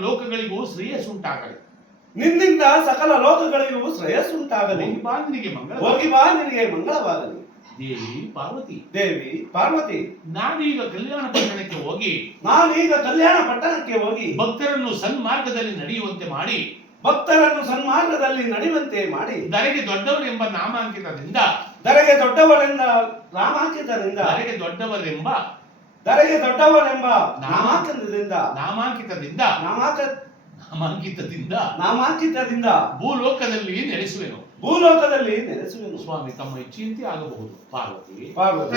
ಲೋಕಗಳಿಗೂ ಶ್ರೇಯಸ್ಸುಂಟಾಗಲಿ. ನಿನ್ನಿಂದ ಸಕಲ ಲೋಕಗಳಿಗೂ ಶ್ರೇಯಸ್ಸುಂಟಾಗಲಿ. ಹೋಗಿ ಬಾ ನಿನಗೆ ಮಂಗಳ. ಹೋಗಿ ಬಾ ನಿನಗೆ ಮಂಗಳವಾಗಲಿ. ದೇವಿ ಪಾರ್ವತಿ, ದೇವಿ ಪಾರ್ವತಿ, ನಾನೀಗ ಕಲ್ಯಾಣ ಪಟ್ಟಣಕ್ಕೆ ಹೋಗಿ ನಾನೀಗ ಕಲ್ಯಾಣ ಪಟ್ಟಣಕ್ಕೆ ಹೋಗಿ ಭಕ್ತರನ್ನು ಸನ್ಮಾರ್ಗದಲ್ಲಿ ನಡೆಯುವಂತೆ ಮಾಡಿ, ಭಕ್ತರನ್ನು ಸನ್ಮಾರ್ಗದಲ್ಲಿ ನಡೆಯುವಂತೆ ಮಾಡಿ, ಧರೆಗೆ ದೊಡ್ಡವರೆಂಬ ನಾಮಾಂಕಿತದಿಂದ ಧರೆಗೆ ದೊಡ್ಡವರೆಂದ ನಾಮಾಂಕಿತದಿಂದ ಧರೆಗೆ ದೊಡ್ಡವರೆಂಬ ನಾಮಾಂಕಿತದಿಂದ ನಾಮಾಂಕಿತದಿಂದ ಭೂಲೋಕದಲ್ಲಿ ನೆಲೆಸುವೆನು. ಭೂಲೋಕದಲ್ಲಿ ನೆಲೆಸುವೆನು. ಸ್ವಾಮಿ ತಮ್ಮ ಇಚ್ಛೆಯಂತೆ ಆಗಬಹುದು. ಪಾರ್ವತಿ ಪಾರ್ವತಿ